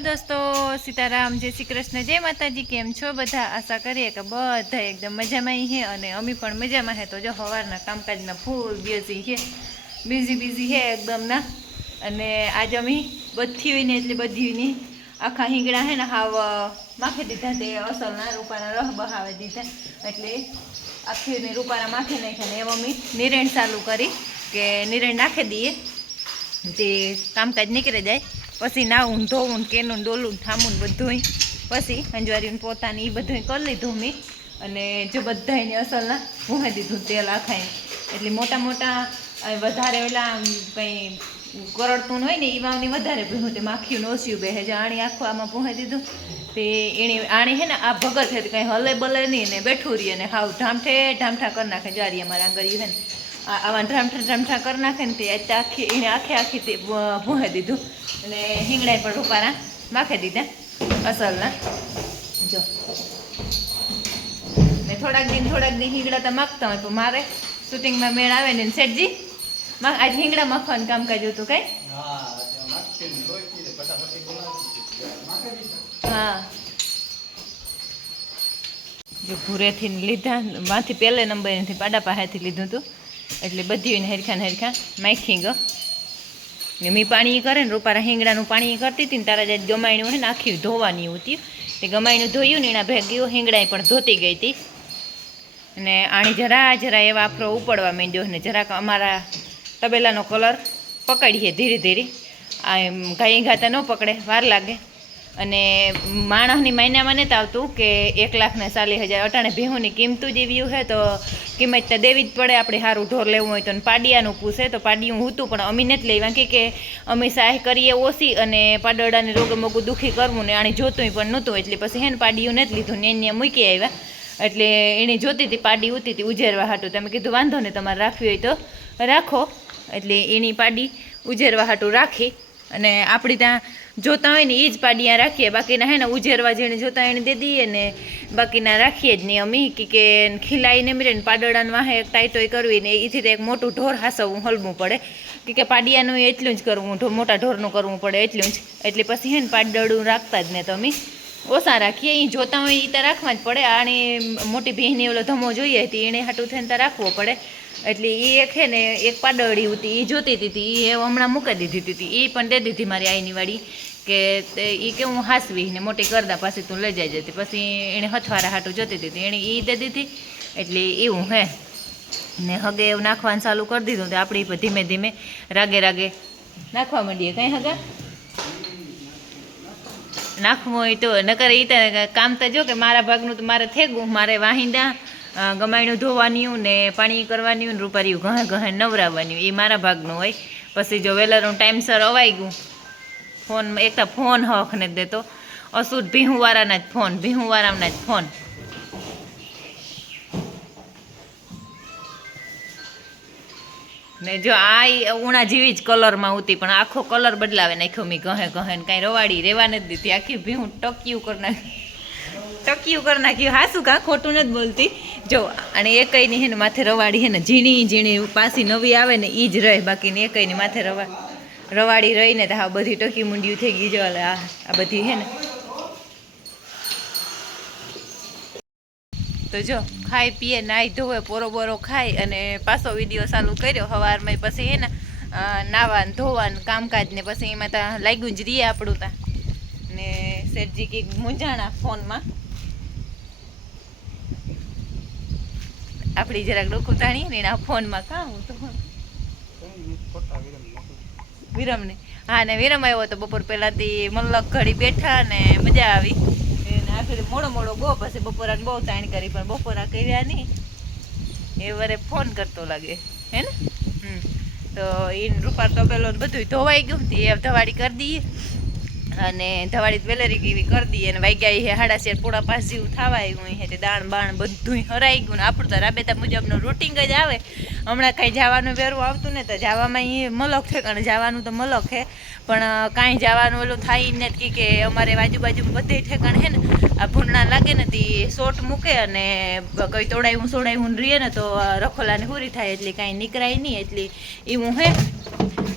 દોસ્તો, સીતારામ, જય શ્રી કૃષ્ણ, જય માતાજી, કેમ છો? બધા આશા કરીએ કે બધા એકદમ મજામાં છે અને અમે પણ મજામાં હે. તો જો સવારના કામકાજમાં ફૂલ બિઝી છે બિઝી બિઝી છે એકદમ ના. અને આજ અમે બધી હોય ને એટલે બધી ની આખા હિંગડા હે ને હાવ માખી દીધા તે અસલના રૂપાના રહ બહાવે દીધા. એટલે આખી રૂપાના માખી નાખ્યા ને એમ અમે નિરેણ ચાલુ કરી કે નિરેણ નાખી દઈએ. તે કામકાજ નીકળી જાય. પછી નાવું ધોવું કેનું ડોલું ઠામું બધું પછી અંજવારીને પોતાની એ બધું કરી લીધું મેં. અને જો બધાને અસલના ભૂંહી દીધું તેલ આખાય એટલે મોટા મોટા વધારે ઓલા કંઈ કરડતું હોય ને એ વાવની વધારે ભૂહું તે માખીયું ઓછું બે છે આણી આખું આમાં ભૂંહી દીધું. તે એણે, આણી હે ને આ ભગત છે કંઈ હલે બલે નહીં ને બેઠું રહીએ ને હાવ ઢામઠે ઢામઠા કરી નાખે. જારી અમારા આંગળીયું હે ને આવા ઢામઠા ઢામઠા કરી નાખે ને તે આખી એને આખે આખી તે ભૂહે દીધું. અને હિંગડા પણ રૂપાના માખે દીધા અસલના. જો. ને થોડાક દિન થોડાક દિન હિંગળા તો માગતા હોય, પણ મારે શૂટિંગમાં મેળ આવે ને શેઠજી આજ હિંગડા માખવાનું કામકાજ હતું કઈ? હા. જો ભૂરેથી લીધા, માંથી પહેલે નંબરથી પાડા પાસેથી લીધું હતું એટલે બધી ને હરખા માખી ગ ને મેં પાણી કરે ને રૂપારા હિંગડાનું પાણી કરતી હતી ને તારા જાય ગમાયણું હોય ને આખી ધોવાની હતી તે ગમાયણું ધોયું ને એના ભેગ્યું હિંગડાય પણ ધોતી ગઈ હતી અને આણી જરા જરા એવા આફરો ઉપડવા માંડ્યો ને જરાક અમારા તબેલાનો કલર પકડીએ ધીરે ધીરે. આ ગાઈ ગાતા ન પકડે, વાર લાગે. અને માણસની મહિનામાં નથી આવતું કે એક લાખને ચાલીસ હજાર અટાણે ભેહુંની કિંમતું જ એવી છે તો કિંમત તો દેવી જ પડે, આપણે સારું ઢોર લેવું હોય તો પાડિયાનું પૂછે, તો પાડિયું હતું, પણ અમે નથી લેવા કે કે અમે સહાય કરીએ ઓછી અને પાડોડાને રોગે મોગું દુઃખી કરવું ને આણે જોતું પણ નહોતું, એટલે પછી હેન પાડિયું નથી લીધું ને એને મૂકી આવ્યા. એટલે એણે જોતી હતી, પાડી ઉતી હતી, ઉજેરવા હાટું. તમે કીધું, વાંધો ને તમારે રાખવી હોય તો રાખો. એટલે એની પાડી ઉજેરવા હાટું રાખી અને આપણી ત્યાં જોતા હોય ને એ જ પાડિયા રાખીએ. બાકીના હે ને ઉજેરવા જેને જોતા એને દે દઈએ ને બાકીના રાખીએ જ નહીં અમે. કે ખીલાઈને મરે ને પાડોડાને વાહે એક ટાઈટોય કરવી ને એથી તો એક મોટું ઢોર હાસવવું, હલવું પડે. કે પાડિયાનું એટલું જ કરવું મોટા ઢોરનું કરવું પડે એટલું જ. એટલે પછી હે ને પાડોડું રાખતા જ ને તો અમે ઓછા રાખીએ એ જોતા હોય એ તો રાખવા જ પડે. આને મોટી ભીંની ઓલો ધમો જોઈએ હતી, એને હાટું થઈને તો રાખવો પડે. એટલે એ એક છે ને, એક પાડળી હતી એ જોતી હતી એ હમણાં મૂકી દીધી હતી એ પણ દે દીધી મારી આઈની વાળી કે એ કે હું હાસવી ને મોટી કરદા પાછી તું લઈ જાય જતી. પછી એણે હથવારા હાટું જોતી હતી એણે એ દે દીધી, એટલે એવું હે. ને હગે એવું નાખવાનું ચાલુ કરી દીધું. તો આપણે ધીમે ધીમે રાગે રાગે નાખવા માંડીએ. કંઈ હગા? નાખવું હોય તો, નકર એ તો કામ તો જો કે મારા ભાગનું તો મારે થેગું. મારે વાહિંદા ગમાયણું ધોવાનું ને પાણી કરવાનું ને રૂપારીયું ઘહે ઘહે નવરાવવાનું એ મારા ભાગનું હોય. પછી જો વેલાનું ટાઈમસર અવાઈ ગયું. ફોન, એક તો ફોન હક ને દેતો. અસુર ભીહુંવાળાના જ ફોન, ભીહુંવાળાના જ ફોન. ને જો આ ઉણા જેવી જ કલરમાં ઉતી, પણ આખો કલર બદલાવે નાખ્યો મેં કહે કહે ને કાંઈ રવાડી રેવા નથી દીધી. આખી ભીહું ટક્યું કરી નાખ્યું ટક્યું કરી નાખ્યું. હાસું કાં ખોટું નથી બોલતી? જો, અને એ કઈની હે ને માથે રવાડી હે ને, ઝીણી ઝીણી પાછી નવી આવે ને એ જ રહે. બાકીની એ કઈની માથે રવા, રવાડી રહીને તો હા, બધી ટકી મુંડિયું થઈ ગઈ જો આ આ બધી હે ને તો જો ખાઈ પીએ નાહી ધોવે પોરો બોરો ખાઈ અને પાછો વીડિયો ચાલુ કર્યો સવારમાં પછી હે ને અ, નાવા ધોવા કામકાજ ને પછી એમાં ત્યાં લાગ્યું જ રહીએ આપણું ત્યાં ને શેઠજી કંઈક મૂંઝાણા ફોનમાં. આપણી જરાક ડોકું તાણીએ ને એના ફોનમાં કામ તો. વિરમને. હા ને વિરમ આવ્યો તો બપોર પહેલાંથી મલ્લક ઘડી બેઠા ને મજા આવી. આખરે મોડો મોડો ગો, પછી બપોરાને બહુ તાણ કરી, પણ બપોરા કર્યા નહીં. એ વરે ફોન કરતો લાગે, હે ને? હમ. તો એ રૂપાર તબેલો બધું ધોવાઈ ગયું હતી, એ ધવાડી કરી દઈએ. અને ધવાડી વેલેરી કેવી કરી દઈએ, અને વાગ્યા એ હાડા શેર પોળા પાસ જેવું થવા આવ્યું હે તે દાણ બાણ બધું હરાઈ ગયું, ને આપણું તો રાબેતા મુજબનું રૂટિંગ જ આવે. હમણાં કાંઈ જવાનું વેરું આવતું ને તો જવામાં એ મલક છે, કારણ જવાનું તો મલક છે. પણ કાંઈ જવાનું ઓલું થાય નથી કે અમારે આજુબાજુ બધે ઠેકાણ હે ને, આ ભૂંડણા લાગે ને તે શોટ મૂકે અને કંઈ તોડાયું, સોડાયું રહીએ ને તો રખોલાને પૂરી થાય એટલે કાંઈ નીકળાય નહીં, એટલે એવું હે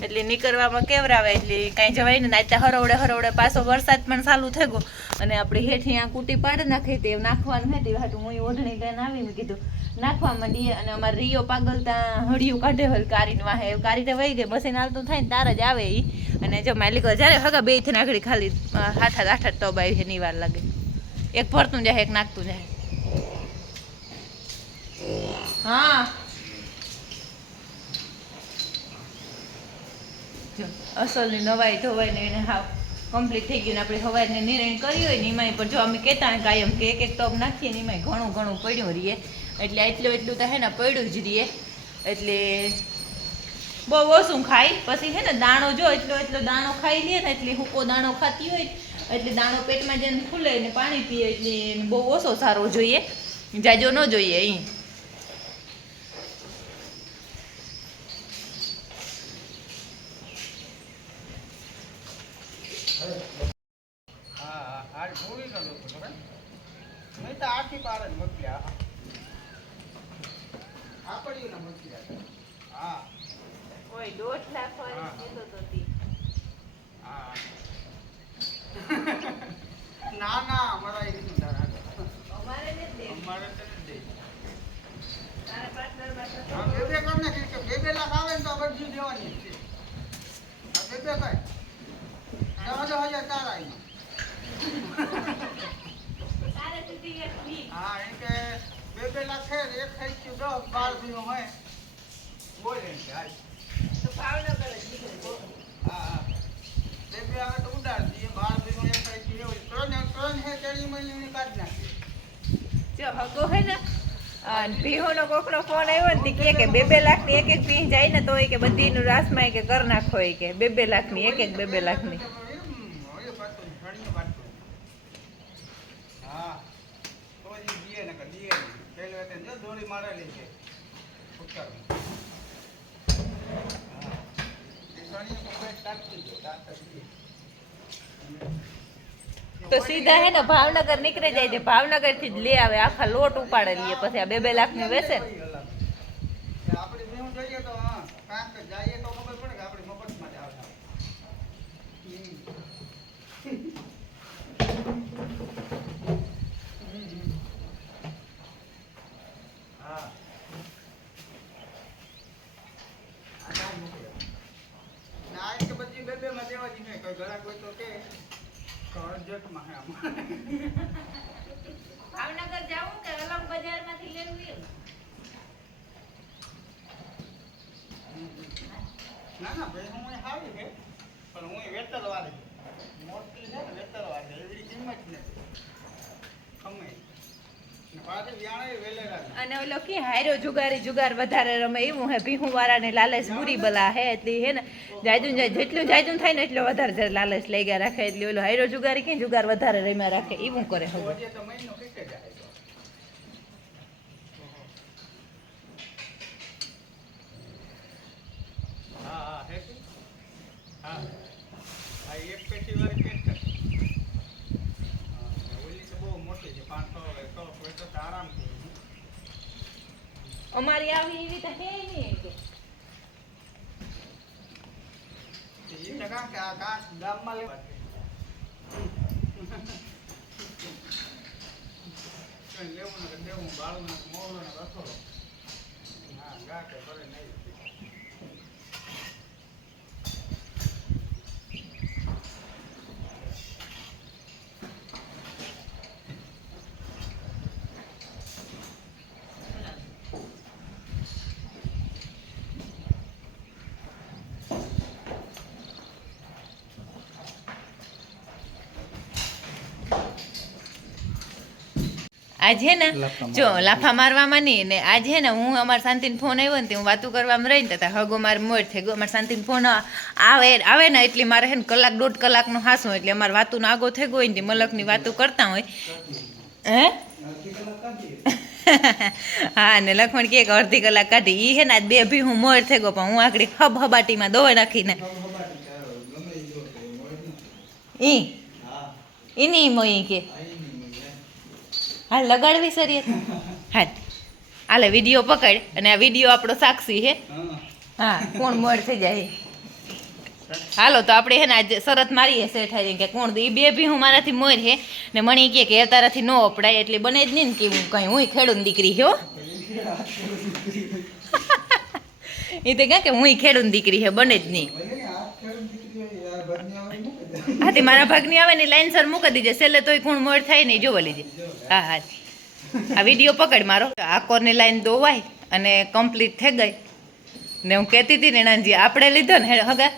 એટલે નીકળવામાં કેવરાવે, એટલે કાંઈ જવાય ને નાચતા હરવડે હરવડે પાછો વરસાદ પણ ચાલુ થઈ ગયો. અને આપણે હેઠી આ કૂટી પાડી નાખી તે નાખવાનું હતી હાટું હું ઓઢણી લઈને આવી કીધું નાખવા માંડીએ અને અમારે રીયો પાગલ ત્યાં હળિયું કાઢે હોય કારીને વાહે. કારી તો વહી ગઈ મશીન હાલતું થાય ને તાર જ આવે એ અને જો માલિકો જ્યારે હગા બેથી નાખડી ખાલી હાથ હાથ આઠ આઠ તો બાવી છે ની વાર લાગે. એક ભરતું જાય, એક નાખતું જાય. હા. અસલની નવાઈ ધોવાઈને એને હાવ કમ્પ્લીટ થઈ ગયું ને આપણે હવાને નિર્ણય કર્યો હોય ને એમાંય પણ જો અમે કહેતા હોય કાયમ કે એક એક ટોપ નાખીએ ને એમાંય ઘણું ઘણું પડ્યું રહીએ એટલે એટલું એટલું તો હે ને પડ્યું જ રહીએ એટલે બહુ ઓછું ખાય પછી હે ને દાણો જો એટલો એટલો દાણો ખાઈ લે ને એટલે હુકો દાણો ખાતી હોય એટલે દાણો પેટમાં જેને ફૂલે ને પાણી પીએ એટલે બહુ ઓછો સારો જોઈએ. જાજો ન જોઈએ અહીં હા હા આ જોઈ લો લોકો તો ભાઈ નહીં તો આખી પાડે ને મક્યા આ પડ્યું ને મક્યા હા. કોઈ દોઢ લાખ ને કહેતો તો તી. હા ના ના અમારા એ રીતનું તારા અમારે નથી દેવું. અમારે તો નથી દે. તારા partner માટે બે બે કર કે બે બે લાખ આવે ને તો બધી દેવાની જ છે. આ બે કઈ. હજાર તારા. હા એમ કે બે બે લાખ છે એક થઈ ગયું દસ હોય બોલે એમ તો ભાવનગર. હા બે બે આવે તો ઉડાડ દઈએ એક થઈ ગયું ત્રણ ત્રણ હે તેડી મહિને કાઢી નાખીએ જો હગો હે ને ફોન આવ્યો ને કે બે બે લાખની એક એક ભીહ જાય ને તો કે બધીનું રાસમાં કે કર નાખો કે બે બે લાખની, એક એક બે બે લાખની. હા તો ઈ દીએ ને કે દીએ નહીં. પેલું એટલે મારેલી છે. તો સીધા હે ને ભાવનગર નીકળી જાય છે. ભાવનગરથી જ લઈ આવે. આખા લોટ ઉપાડે લઈએ પછી આ બે બે વેચે ને. આપણે બેહું જોઈએ તો હા કાંઈક જઈએ તો ખબર પડે કે આપણે મફતમાં જ આવતા હમ. હા આ ના મોકલ્યો. ના એ કે બધી બે બે માં દેવા જ નહીં કોઈ ઘરાક હોય તો કે અર્જન્ટમાં હે ભાવનગર જાવું કે અલગ બજારમાંથી લેવું ના ના ભાઈ હું આવી છે પણ હું વેતર વાળી મોટી છે ને વેતર વાળી એવી કિંમત નથી ખમે ને પાછી વ્યાણે વેલેરા અને ઓલો કે હાર્યો જુગારી જુગાર વધારે રમે એવું હે ભીહું વાળાને લાલચ બુરી બલા હે એટલે હે ને જાજુન જાય જેટલું જાજુન થાય ને એટલો વધારે જ્યારે લાલચ લઈ ગયા રાખે એટલે ઓલો હાર્યો જુગારી કે જુગાર વધારે રમ્યા રાખે એવું કરે હવે? હા હા એક પેટી વાળી પેટ કર હા, ને ઓલી તો બહુ મોટી છે પાંચસો એકસો આરામથી અમારી આવી એવી તો હે નહીં કે લેવા ને લેવું બાળવું ને મોળું ને રસોડો. હા, ગા કે ભલે નહીં. આજે ને જો લાફા મારવામાં નહીં. ને આજે ને હું અમાર શાંતિને ફોન આવ્યો ને તે હું વાતું કરવામાં રહી ને ત્યાં હગો મારે મોડ થઈ ગયો અમાર શાંતિને ફોન આવે આવે ને એટલે મારે હે ને કલાક દોઢ કલાકનો હાસું એટલે અમારે વાતુનો આગો થઈ ગયો ને તે મલકની વાતો કરતા હોય. હે? હા ને લખમણ કે અડધી કલાક કાઢી. ઈ હે ને આજ બે ભી હું મોર થઈ ગયો પણ હું આકડી હબ હબાટીમાં દોય નાખીને. ઈ ઈની મોઈ કે? હાલ લગાડવી સરી હા હાલે વીડિયો પકડ. અને આ વીડિયો આપણો સાક્ષી હે. હા હા કોણ મોડ થઈ જાય. હાલો તો આપણે હે ને આજે શરત મારીએ શેઠાજી કે કોણ એ બે ભી હું મારાથી મોર હે. ને મણી કે કે તારાથી ન અપડાય એટલે બને જ નહીં ને કે હું કઈ. હું ખેડૂત દીકરી હો એ તો કહે કે હું ખેડૂત દીકરી હે બને જ નહીં. હાથી મારા ભાગની આવે ને લાઈન સર મૂકી દીજે. છેલ્લે તોય કોણ મોર થાય નહીં. જોવા લીજે. હા હા. આ વીડિયો પકડ મારો. આ કોરની લાઈન દોવાય અને કમ્પ્લીટ થઈ ગઈ. ને હું કહેતી હતી ને નાનજી આપણે લીધો ને હગા.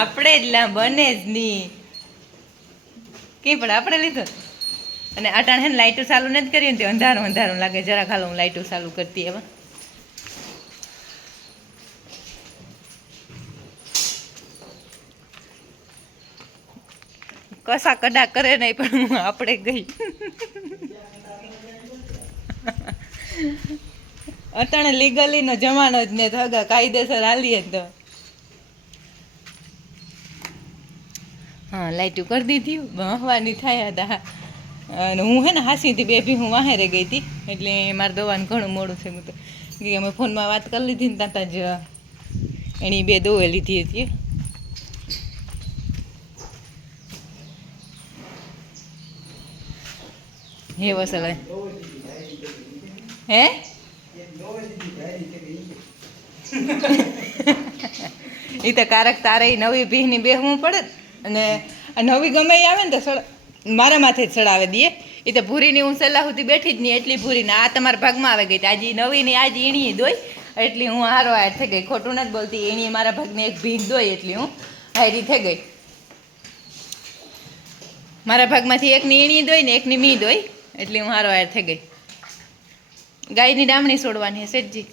આપણે જ બને જ નહીં કી પણ આપણે લીધો. અને અટાણ લાઇટો ચાલુ નથી કરી ને તે અંધારું અંધારું લાગે. જરા ખાલો હું લાઇટો ચાલુ કરતી એમાં કસા કડા કરે નહીં, પણ હું આપણે ગઈ. અત્યારે લીગલી નો જમાનો જ ને થગા કાયદેસર હાલીએ તો. હા લાઇટું કરી દીધી હવાની થયા હતા અને હું હે ને હાસીથી બે ભી હું વાહેરે ગઈ હતી, એટલે મારે દવાનું ઘણું મોડું થયું હતું. કે અમે ફોનમાં વાત કરી લીધી ને ત્યાં જ એની બે દોએ લીધી હતી. હે વસલ. હે? એ તો કારક તારે નવી ભીહની બેહવું પડે અને નવી ગમે એ આવે ને તો સળ મારા માથે જ ચડાવે દઈએ એ તો ભૂરીની હું સલાહ સુધી બેઠી જ નહીં, એટલી ભૂરીને. આ તમારા ભાગમાં આવે ગઈ આજે નવી નવીની, આજે ઈણી દોય એટલી હું હારો હાર થઈ ગઈ. ખોટું નથી બોલતી. એણી મારા ભાગને એક ભીખ દોય એટલી હું હારી થઈ ગઈ. મારા ભાગમાંથી એકની ઈણી દોઈ ને એકની મી દોય એટલી હું હારો હાર થઈ ગઈ. ગાયની ડામણી છોડવાની હશે જી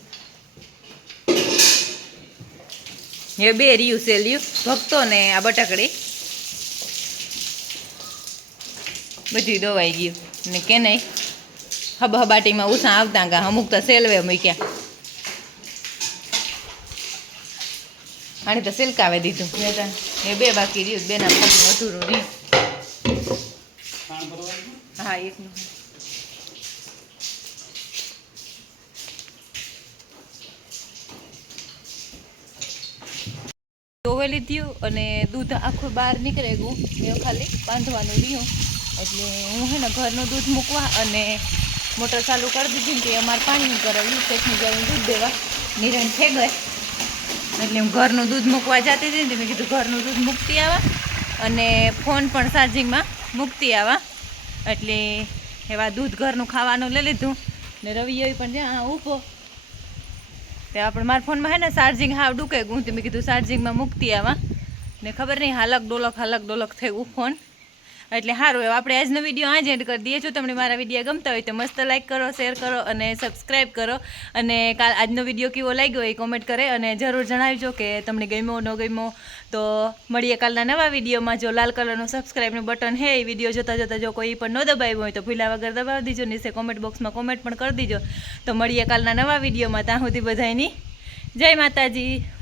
એ બે રહ્યું સેલ્યું ભક્તો ને આ બટાકડી. બધી દોવાઈ ગયું. ને કે નહીં હબ હબાટીમાં ઉષા આવતા ગા અમુક તો સેલવે મૂક્યા. આને તો સિલકાવે દીધું. એ બે બાકી રહ્યું બેના અધૂરું રહ્યું. હા એકનું ધોવેલી થયું અને દૂધ આખું બહાર નીકળે ગયું. એ ખાલી બાંધવાનું રહ્યું. એટલે હું હે ને ઘરનું દૂધ મૂકવા અને મોટર ચાલુ કરી દીધી ને તે અમારે પાણી કરાવ્યું. શેઠની જવું દૂધ દેવા. નિરણ થઈ ગઈ. એટલે હું ઘરનું દૂધ મૂકવા જતી હતી ને મેં કીધું ઘરનું દૂધ મૂકતી આવા અને ફોન પણ ચાર્જિંગમાં મૂકતી આવા. એટલે એવા દૂધ ઘરનું ખાવાનું લઈ લીધું. ને રવિયો પણ જ્યાં ઊભો. તે આપણે મારા ફોનમાં હે ને ચાર્જિંગ હાવ ડૂકે ગું તે મેં કીધું ચાર્જિંગમાં મૂકતી આવા ને ખબર નહીં હાલક ડોલક હાલક ડોલક થઈ થયું ફોન એટલે સારું એવું આપણે આજનો વીડિયો આજ એન્ડ કરી દઈએ. જો તમને મારા વીડિયો ગમતા હોય તો મસ્ત લાઈક કરો શેર કરો અને સબસ્ક્રાઈબ કરો. અને કાલ આજનો વીડિયો કેવો લાગ્યો એ કોમેન્ટ કરે અને જરૂર જણાવજો કે તમને ગમ્યો, ન ગમ્યો. તો મળીએ કાલના નવા વિડીયોમાં જો લાલ કલરનું સબસ્ક્રાઈબનું બટન હે એ વીડિયો જોતાં જોતાં જો કોઈ પણ ન દબાવ્યું હોય તો ભૂલા વગર દબાવી દીજો. નીચે કોમેન્ટ બોક્સમાં કોમેન્ટ પણ કરી દીજો. તો મળીએ કાલના નવા વિડીયોમાં ત્યાં સુધી બધાની જય માતાજી.